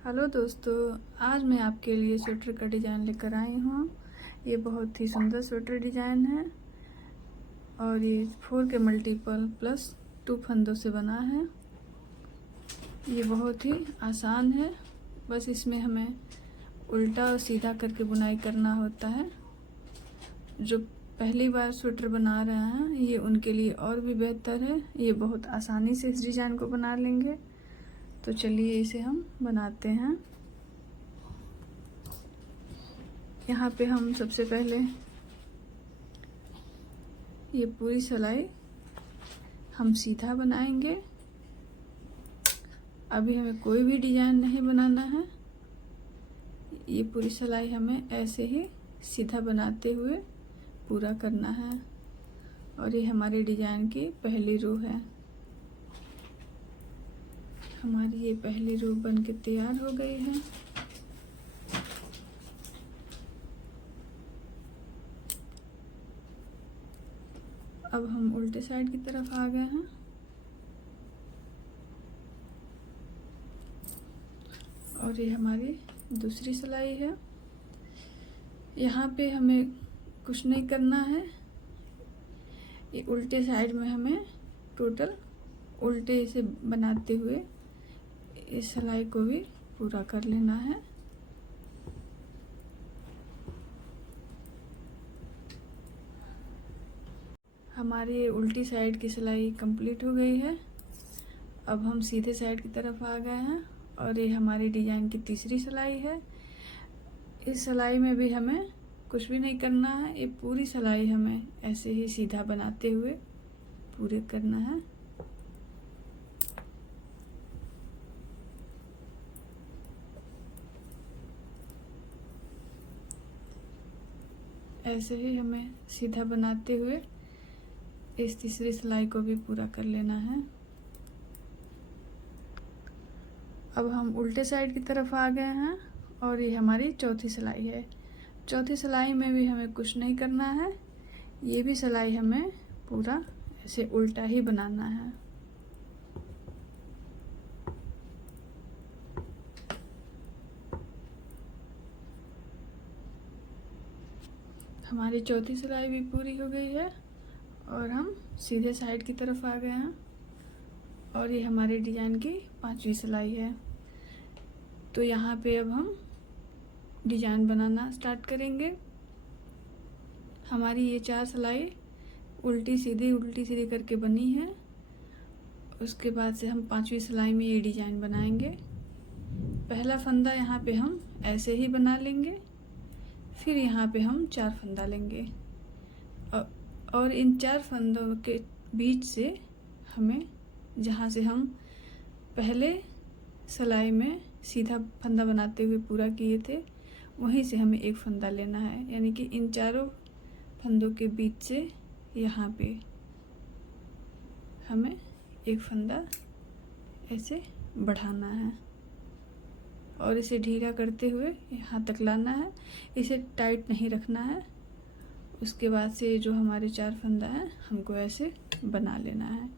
Hello दोस्तों, आज मैं आपके लिए स्वेटर का डिज़ाइन लेकर आई हूँ। ये बहुत ही सुंदर स्वेटर डिज़ाइन है और ये 4 के मल्टीपल प्लस 2 फंदों से बना है। ये बहुत ही आसान है, बस इसमें हमें उल्टा और सीधा करके बुनाई करना होता है। जो पहली बार स्वेटर बना रहे हैं ये उनके लिए और भी बेहतर है। ये बहुत आसानी से इस डिज़ाइन को बना लेंगे। तो चलिए इसे हम बनाते हैं। यहाँ पे हम सबसे पहले ये पूरी सिलाई हम सीधा बनाएंगे। अभी हमें कोई भी डिज़ाइन नहीं बनाना है। ये पूरी सिलाई हमें ऐसे ही सीधा बनाते हुए पूरा करना है। और ये हमारे डिज़ाइन की पहली रो है। हमारी ये पहली रो बन के तैयार हो गई है। अब हम उल्टे साइड की तरफ आ गए हैं और ये हमारी दूसरी सिलाई है। यहाँ पे हमें कुछ नहीं करना है। ये उल्टे साइड में हमें टोटल उल्टे से बनाते हुए इस सिलाई को भी पूरा कर लेना है। हमारी उल्टी साइड की सिलाई कंप्लीट हो गई है। अब हम सीधे साइड की तरफ आ गए हैं और ये हमारी डिज़ाइन की तीसरी सिलाई है। इस सिलाई में भी हमें कुछ भी नहीं करना है। ये पूरी सिलाई हमें ऐसे ही सीधा बनाते हुए पूरे करना है। ऐसे ही हमें सीधा बनाते हुए इस तीसरी सिलाई को भी पूरा कर लेना है। अब हम उल्टे साइड की तरफ आ गए हैं और ये हमारी चौथी सिलाई है। चौथी सिलाई में भी हमें कुछ नहीं करना है। ये भी सिलाई हमें पूरा ऐसे उल्टा ही बनाना है। हमारी चौथी सिलाई भी पूरी हो गई है और हम सीधे साइड की तरफ आ गए हैं और ये हमारे डिज़ाइन की पांचवी सिलाई है। तो यहाँ पे अब हम डिज़ाइन बनाना स्टार्ट करेंगे। हमारी ये 4 सिलाई उल्टी सीधी करके बनी है। उसके बाद से हम पांचवी सिलाई में ये डिज़ाइन बनाएंगे। पहला फंदा यहाँ पे हम ऐसे ही बना लेंगे। फिर यहाँ पे हम 4 फंदा लेंगे और इन 4 फंदों के बीच से हमें, जहाँ से हम पहले सिलाई में सीधा फंदा बनाते हुए पूरा किए थे, वहीं से हमें एक फंदा लेना है। यानी कि इन चारों फंदों के बीच से यहाँ पे हमें एक फंदा ऐसे बढ़ाना है और इसे ढीला करते हुए यहाँ तक लाना है। इसे टाइट नहीं रखना है। उसके बाद से जो हमारे 4 फंदा हैं हमको ऐसे बना लेना है।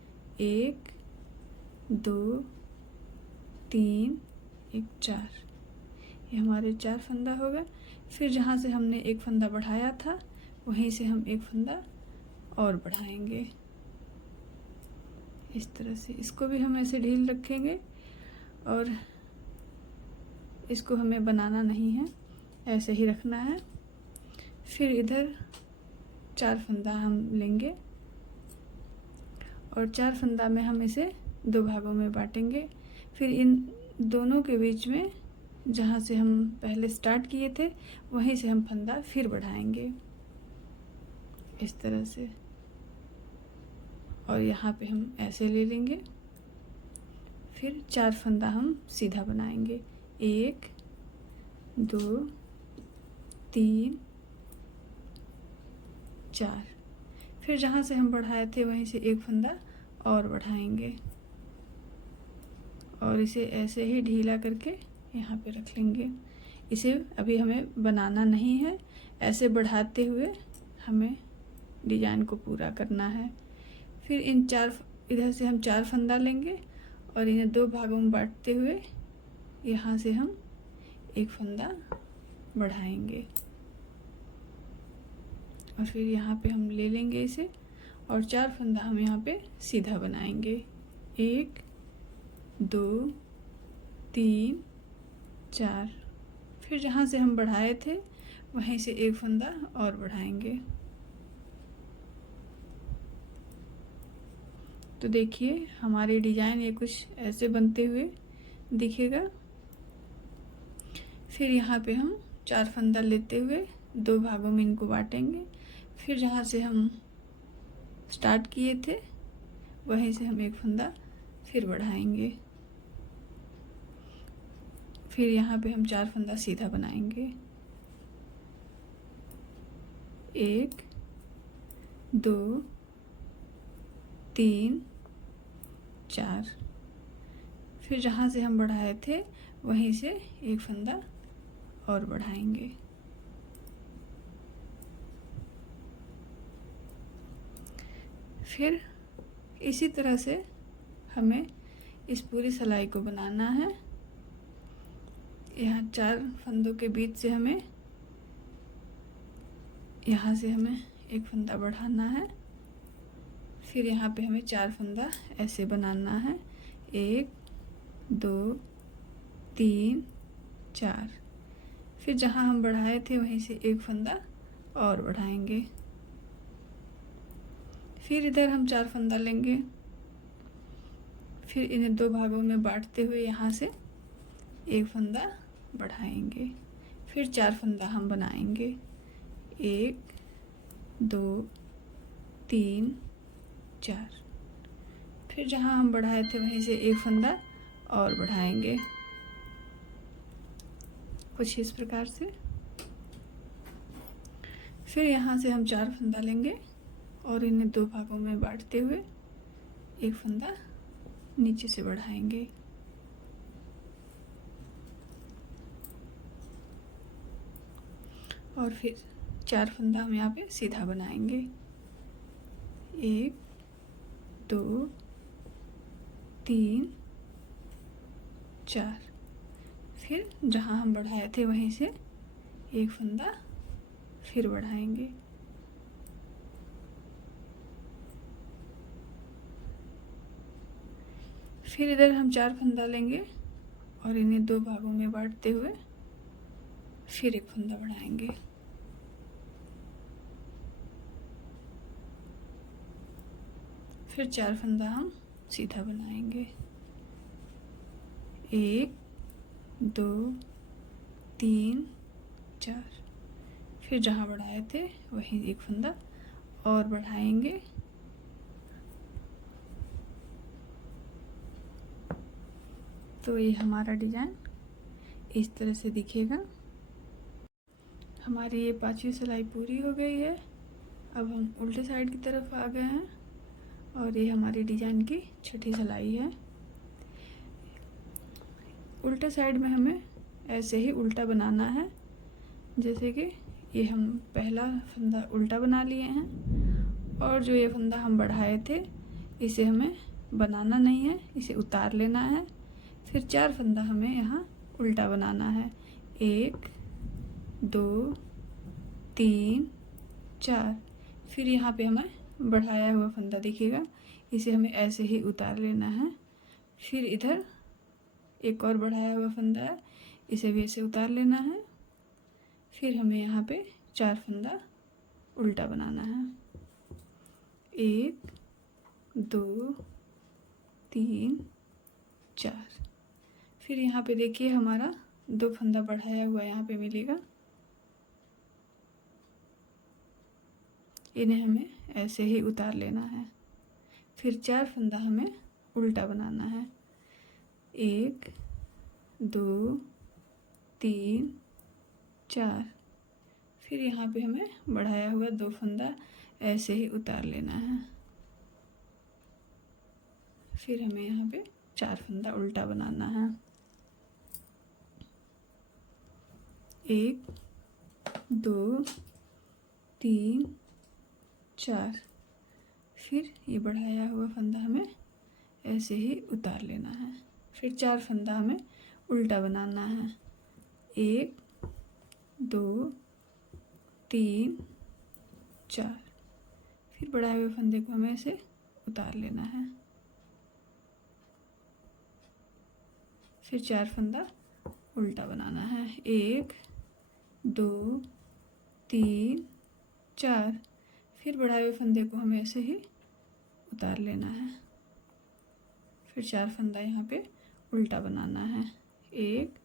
1 2 3 1 4। ये हमारे 4 फंदा हो गए। फिर जहाँ से हमने एक फंदा बढ़ाया था वहीं से हम एक फंदा और बढ़ाएंगे। इस तरह से इसको भी हम ऐसे ढील रखेंगे और इसको हमें बनाना नहीं है, ऐसे ही रखना है। फिर इधर 4 फंदा हम लेंगे और 4 फंदा में हम इसे 2 भागों में बांटेंगे। फिर इन दोनों के बीच में जहाँ से हम पहले स्टार्ट किए थे वहीं से हम फंदा फिर बढ़ाएंगे इस तरह से। और यहाँ पे हम ऐसे ले लेंगे। फिर 4 फंदा हम सीधा बनाएंगे। 1 2 3 4। फिर जहाँ से हम बढ़ाए थे वहीं से एक फंदा और बढ़ाएंगे और इसे ऐसे ही ढीला करके यहाँ पे रख लेंगे। इसे अभी हमें बनाना नहीं है, ऐसे बढ़ाते हुए हमें डिज़ाइन को पूरा करना है। फिर इधर से हम 4 फंदा लेंगे और इन्हें 2 भागों में बांटते हुए यहाँ से हम एक फंदा बढ़ाएंगे और फिर यहाँ पे हम ले लेंगे इसे और 4 फंदा हम यहाँ पे सीधा बनाएंगे। 1 2 3 4। फिर जहाँ से हम बढ़ाए थे वहीं से एक फंदा और बढ़ाएंगे। तो देखिए हमारी डिज़ाइन ये कुछ ऐसे बनते हुए दिखेगा। फिर यहाँ पे हम 4 फंदा लेते हुए 2 भागों में इनको बांटेंगे। फिर जहाँ से हम स्टार्ट किए थे वहीं से हम एक फंदा फिर बढ़ाएंगे। फिर यहाँ पे हम 4 फंदा सीधा बनाएंगे। 1 2 3 4। फिर जहाँ से हम बढ़ाए थे वहीं से एक फंदा और बढ़ाएंगे। फिर इसी तरह से हमें इस पूरी सिलाई को बनाना है। यहाँ 4 फंदों के बीच से हमें यहाँ से हमें एक फंदा बढ़ाना है। फिर यहाँ पे हमें 4 फंदा ऐसे बनाना है। 1 2 3 4। फिर जहाँ हम बढ़ाए थे वहीं से एक फंदा और बढ़ाएंगे। फिर इधर हम 4 फंदा लेंगे। फिर इन्हें 2 भागों में बांटते हुए यहाँ से एक फंदा बढ़ाएंगे। फिर 4 फंदा हम बनाएंगे। 1 2 3 4। फिर जहाँ हम बढ़ाए थे वहीं से एक फंदा और बढ़ाएंगे कुछ इस प्रकार से। फिर यहाँ से हम 4 फंदा लेंगे और इन्हें 2 भागों में बांटते हुए एक फंदा नीचे से बढ़ाएंगे। और फिर 4 फंदा हम यहाँ पे सीधा बनाएंगे। 1 2 3 4। फिर जहाँ हम बढ़ाए थे वहीं से एक फंदा फिर बढ़ाएंगे। फिर इधर हम 4 फंदा लेंगे और इन्हें 2 भागों में बांटते हुए फिर एक फंदा बढ़ाएंगे। फिर 4 फंदा हम सीधा बनाएंगे। 1 2 3 4। फिर जहाँ बढ़ाए थे वहीं एक फंदा और बढ़ाएंगे। तो ये हमारा डिज़ाइन इस तरह से दिखेगा। हमारी ये 5वीं सिलाई पूरी हो गई है। अब हम उल्टे साइड की तरफ आ गए हैं और ये हमारी डिज़ाइन की 6ठी सिलाई है। उल्टे साइड में हमें ऐसे ही उल्टा बनाना है, जैसे कि ये हम पहला फंदा उल्टा बना लिए हैं और जो ये फंदा हम बढ़ाए थे इसे हमें बनाना नहीं है, इसे उतार लेना है। फिर 4 फंदा हमें यहाँ उल्टा बनाना है। 1 2 3 4। फिर यहाँ पे हमें बढ़ाया हुआ फंदा दिखेगा, इसे हमें ऐसे ही उतार लेना है। फिर इधर एक और बढ़ाया हुआ फंदा है, इसे भी ऐसे उतार लेना है। फिर हमें यहाँ पे 4 फंदा उल्टा बनाना है। 1 2 3 4। फिर यहाँ पे देखिए हमारा 2 फंदा बढ़ाया हुआ यहाँ पे मिलेगा, इन्हें हमें ऐसे ही उतार लेना है। फिर 4 फंदा हमें उल्टा बनाना है। 1 2 3 4। फिर यहाँ पे हमें बढ़ाया हुआ 2 फंदा ऐसे ही उतार लेना है। फिर हमें यहाँ पे 4 फंदा उल्टा बनाना है। 1 2 3 4। फिर ये बढ़ाया हुआ फंदा हमें ऐसे ही उतार लेना है। फिर 4 फंदा हमें उल्टा बनाना है। 1 2 3 4। फिर बढ़ाए हुए फंदे को हमें ऐसे उतार लेना है। फिर 4 फंदा उल्टा बनाना है। 1 2 3 4। फिर बढ़ाए हुए फंदे को हमें ऐसे ही उतार लेना है। फिर 4 फंदा यहाँ पे उल्टा बनाना है। 1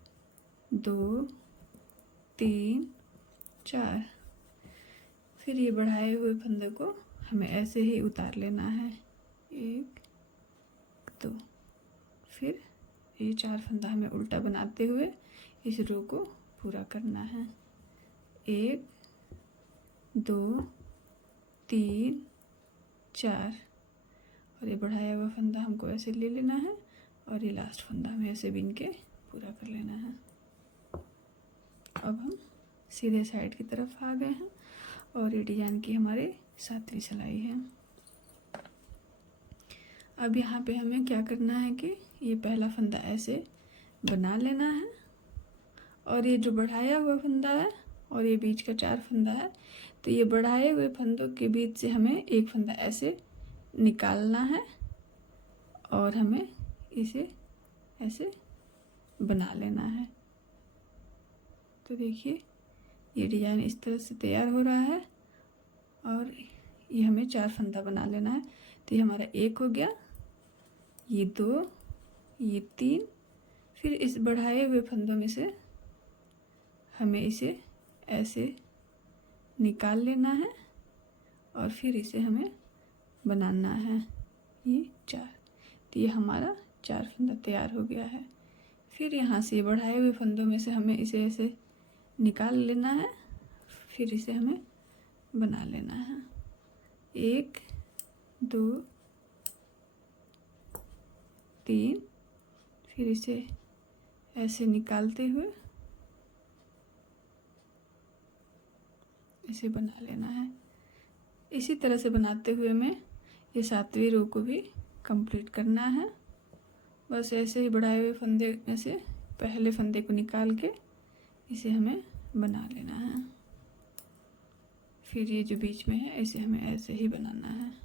2 3 4। फिर ये बढ़ाए हुए फंदे को हमें ऐसे ही उतार लेना है। 1 2। फिर ये 4 फंदा हमें उल्टा बनाते हुए इस रो को पूरा करना है। 1 2 3 4। और ये बढ़ाया हुआ फंदा हमको ऐसे ले लेना है और ये लास्ट फंदा हमें ऐसे बीन के पूरा कर लेना है। अब हम सीधे साइड की तरफ आ गए हैं और ये डिजाइन की हमारी 7वीं सिलाई है। अब यहाँ पे हमें क्या करना है कि ये पहला फंदा ऐसे बना लेना है और ये जो बढ़ाया हुआ फंदा है और ये बीच का 4 फंदा है, तो ये बढ़ाए हुए फंदों के बीच से हमें एक फंदा ऐसे निकालना है और हमें इसे ऐसे बना लेना है। तो देखिए ये डिज़ाइन इस तरह से तैयार हो रहा है और ये हमें 4 फंदा बना लेना है। तो ये हमारा 1 हो गया, ये 2, ये 3। फिर इस बढ़ाए हुए फंदों में से हमें इसे ऐसे निकाल लेना है और फिर इसे हमें बनाना है ये 4। तो ये हमारा 4 फंदा तैयार हो गया है। फिर यहाँ से बढ़ाए हुए फंदों में से हमें इसे ऐसे निकाल लेना है, फिर इसे हमें बना लेना है। 1 2 3। फिर इसे ऐसे निकालते हुए इसे बना लेना है। इसी तरह से बनाते हुए हमें ये 7वीं रो को भी कंप्लीट करना है। बस ऐसे ही बढ़ाए हुए फंदे में से पहले फंदे को निकाल के इसे हमें बना लेना है। फिर ये जो बीच में है इसे हमें ऐसे ही बनाना है।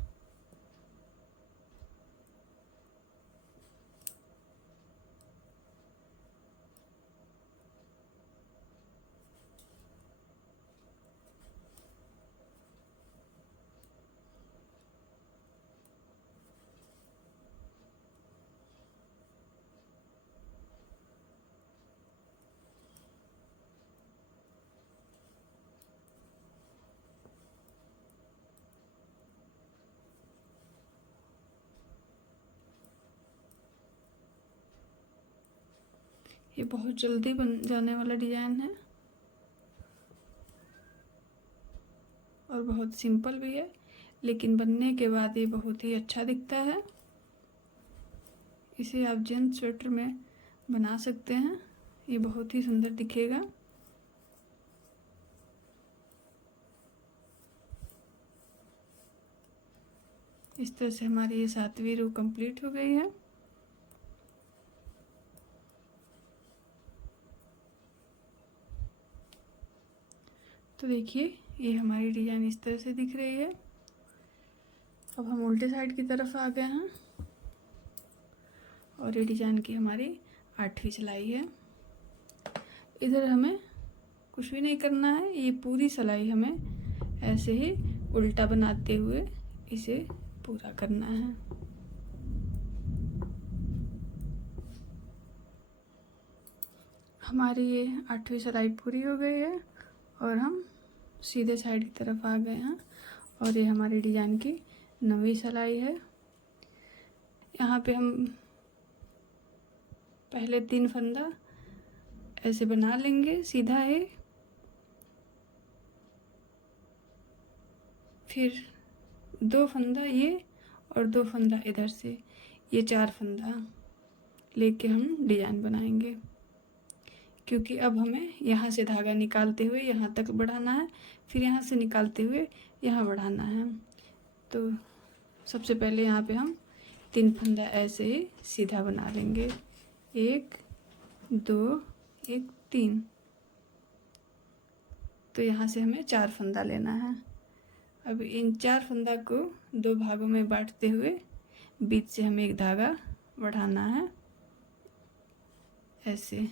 ये बहुत जल्दी बन जाने वाला डिज़ाइन है और बहुत सिंपल भी है, लेकिन बनने के बाद ये बहुत ही अच्छा दिखता है। इसे आप जेंट्स स्वेटर में बना सकते हैं, ये बहुत ही सुंदर दिखेगा। इस तरह से हमारी ये 7वीं रो कंप्लीट हो गई है। तो देखिए ये हमारी डिज़ाइन इस तरह से दिख रही है। अब हम उल्टे साइड की तरफ आ गए हैं और ये डिज़ाइन की हमारी 8वीं सिलाई है। इधर हमें कुछ भी नहीं करना है, ये पूरी सिलाई हमें ऐसे ही उल्टा बनाते हुए इसे पूरा करना है। हमारी ये 8वीं सिलाई पूरी हो गई है और हम सीधे साइड की तरफ आ गए हैं और ये हमारी डिज़ाइन की 9वीं सिलाई है। यहाँ पे हम पहले 3 फंदा ऐसे बना लेंगे सीधा है, फिर 2 फंदा ये और 2 फंदा इधर से, ये 4 फंदा लेके हम डिज़ाइन बनाएंगे। क्योंकि अब हमें यहाँ से धागा निकालते हुए यहाँ तक बढ़ाना है, फिर यहाँ से निकालते हुए यहाँ बढ़ाना है। तो सबसे पहले यहाँ पे हम 3 फंदा ऐसे ही सीधा बना लेंगे। 1 2, 1, 3। तो यहाँ से हमें 4 फंदा लेना है। अब इन 4 फंदा को 2 भागों में बांटते हुए बीच से हमें एक धागा बढ़ाना है ऐसे,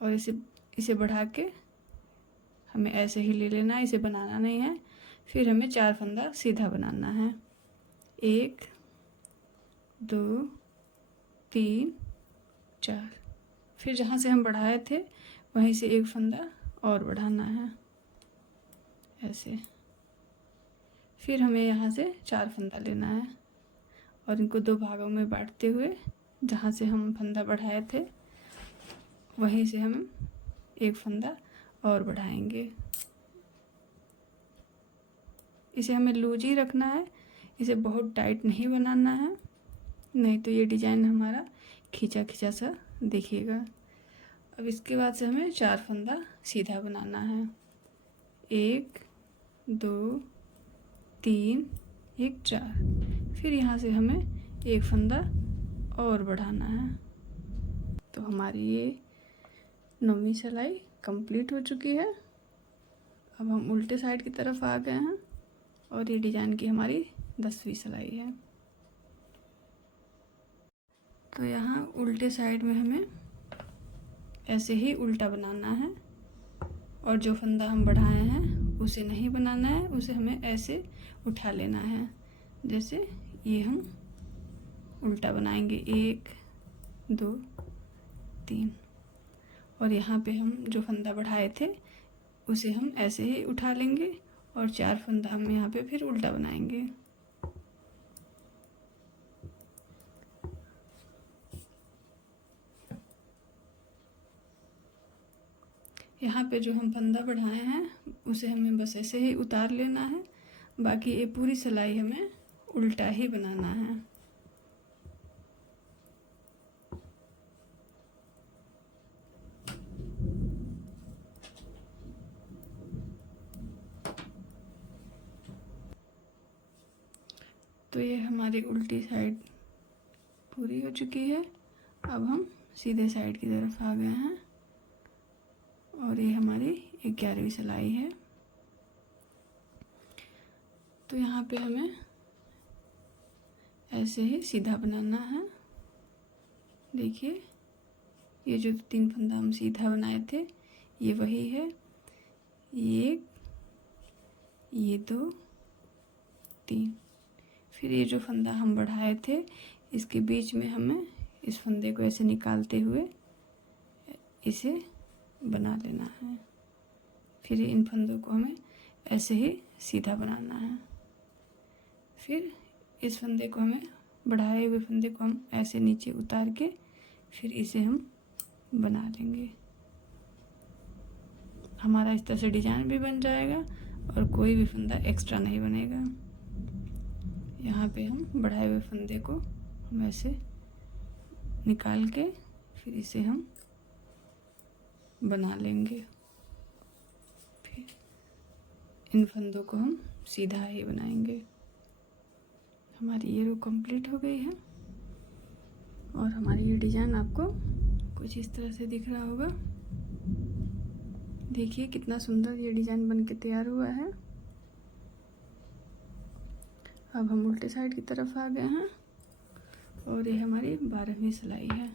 और इसे बढ़ा के हमें ऐसे ही ले लेना है, इसे बनाना नहीं है। फिर हमें 4 फंदा सीधा बनाना है। 1, 2, 3, 4। फिर जहाँ से हम बढ़ाए थे वहीं से एक फंदा और बढ़ाना है ऐसे। फिर हमें यहाँ से 4 फंदा लेना है और इनको 2 भागों में बांटते हुए जहाँ से हम फंदा बढ़ाए थे वहीं से हम एक फंदा और बढ़ाएंगे। इसे हमें लूज ही रखना है, इसे बहुत टाइट नहीं बनाना है, नहीं तो ये डिज़ाइन हमारा खींचा खींचा सा दिखेगा। अब इसके बाद से हमें 4 फंदा सीधा बनाना है। 1, 2, 3, 1, 4। फिर यहाँ से हमें एक फंदा और बढ़ाना है। तो हमारी ये 9वीं सिलाई कंप्लीट हो चुकी है। अब हम उल्टे साइड की तरफ आ गए हैं और ये डिज़ाइन की हमारी 10वीं सिलाई है। तो यहाँ उल्टे साइड में हमें ऐसे ही उल्टा बनाना है और जो फंदा हम बढ़ाए हैं उसे नहीं बनाना है, उसे हमें ऐसे उठा लेना है। जैसे ये हम उल्टा बनाएंगे 1, 2, 3, और यहाँ पे हम जो फंदा बढ़ाए थे उसे हम ऐसे ही उठा लेंगे और 4 फंदा हम यहाँ पे फिर उल्टा बनाएंगे। यहाँ पे जो हम फंदा बढ़ाए हैं उसे हमें बस ऐसे ही उतार लेना है, बाकी ये पूरी सिलाई हमें उल्टा ही बनाना है। तो ये हमारी उल्टी साइड पूरी हो चुकी है। अब हम सीधे साइड की तरफ आ गए हैं और ये हमारी 11वीं सिलाई है। तो यहाँ पे हमें ऐसे ही सीधा बनाना है। देखिए ये जो 3 फंदा हम सीधा बनाए थे ये वही है, ये 2, 3। फिर ये जो फंदा हम बढ़ाए थे इसके बीच में हमें इस फंदे को ऐसे निकालते हुए इसे बना लेना है। फिर इन फंदों को हमें ऐसे ही सीधा बनाना है। फिर इस फंदे को हमें बढ़ाए हुए फंदे को हम ऐसे नीचे उतार के फिर इसे हम बना लेंगे। हमारा इस तरह से डिजाइन भी बन जाएगा और कोई भी फंदा एक्स्ट्रा नहीं बनेगा। यहाँ पे हम बढ़ाए हुए फंदे को हम ऐसे निकाल के फिर इसे हम बना लेंगे। फिर इन फंदों को हम सीधा ही बनाएंगे। हमारी ये रो कंप्लीट हो गई है और हमारी ये डिज़ाइन आपको कुछ इस तरह से दिख रहा होगा। देखिए कितना सुंदर ये डिज़ाइन बन के तैयार हुआ है। अब हम उल्टे साइड की तरफ आ गए हैं और ये हमारी 12वीं सिलाई है।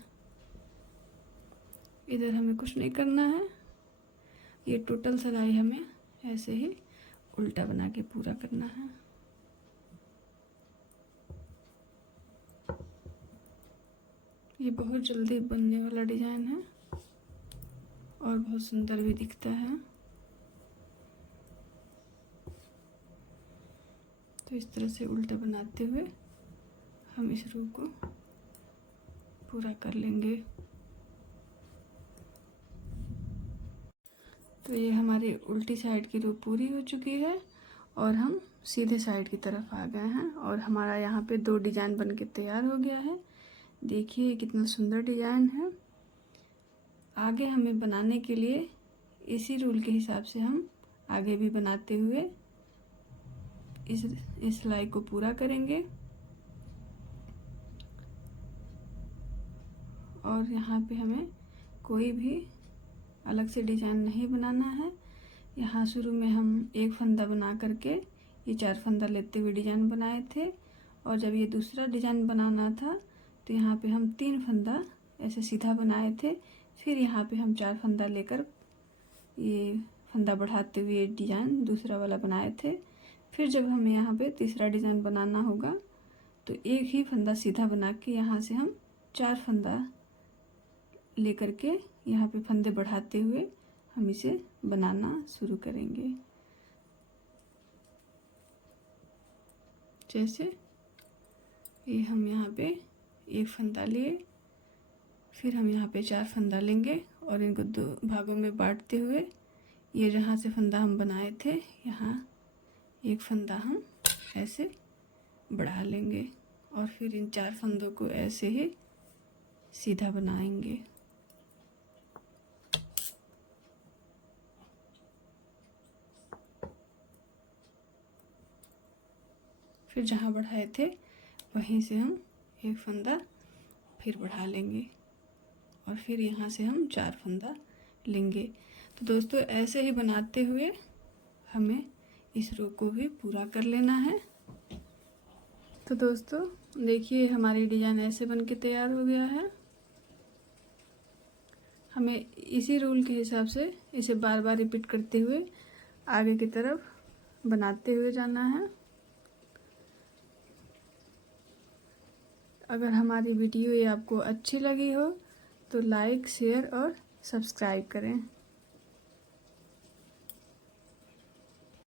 इधर हमें कुछ नहीं करना है, ये टोटल सिलाई हमें ऐसे ही उल्टा बना के पूरा करना है। ये बहुत जल्दी बनने वाला डिज़ाइन है और बहुत सुंदर भी दिखता है। तो इस तरह से उल्टा बनाते हुए हम इस रो को पूरा कर लेंगे। तो ये हमारी उल्टी साइड की रो पूरी हो चुकी है और हम सीधे साइड की तरफ आ गए हैं और हमारा यहाँ पे 2 डिज़ाइन बन के तैयार हो गया है। देखिए कितना सुंदर डिज़ाइन है। आगे हमें बनाने के लिए इसी रूल के हिसाब से हम आगे भी बनाते हुए इस सिलाई को पूरा करेंगे और यहाँ पे हमें कोई भी अलग से डिज़ाइन नहीं बनाना है। यहाँ शुरू में हम एक फंदा बना करके ये 4 फंदा लेते हुए डिज़ाइन बनाए थे, और जब ये दूसरा डिज़ाइन बनाना था तो यहाँ पे हम 3 फंदा ऐसे सीधा बनाए थे। फिर यहाँ पे हम 4 फंदा लेकर ये फंदा बढ़ाते हुए डिज़ाइन दूसरा वाला बनाए थे। फिर जब हमें यहाँ पे तीसरा डिज़ाइन बनाना होगा तो एक ही फंदा सीधा बना के यहाँ से हम 4 फंदा लेकर के यहाँ पे फंदे बढ़ाते हुए हम इसे बनाना शुरू करेंगे। जैसे ये हम यहाँ पे एक फंदा लिए, फिर हम यहाँ पे 4 फंदा लेंगे और इनको 2 भागों में बांटते हुए ये जहाँ से फंदा हम बनाए थे यहाँ एक फंदा हम ऐसे बढ़ा लेंगे और फिर इन 4 फंदों को ऐसे ही सीधा बनाएंगे। फिर जहाँ बढ़ाए थे वहीं से हम एक फंदा फिर बढ़ा लेंगे और फिर यहाँ से हम 4 फंदा लेंगे। तो दोस्तों ऐसे ही बनाते हुए हमें इस रो को भी पूरा कर लेना है। तो दोस्तों देखिए हमारी डिज़ाइन ऐसे बन के तैयार हो गया है। हमें इसी रूल के हिसाब से इसे बार बार रिपीट करते हुए आगे की तरफ बनाते हुए जाना है। अगर हमारी वीडियो ये आपको अच्छी लगी हो तो लाइक, शेयर और सब्सक्राइब करें।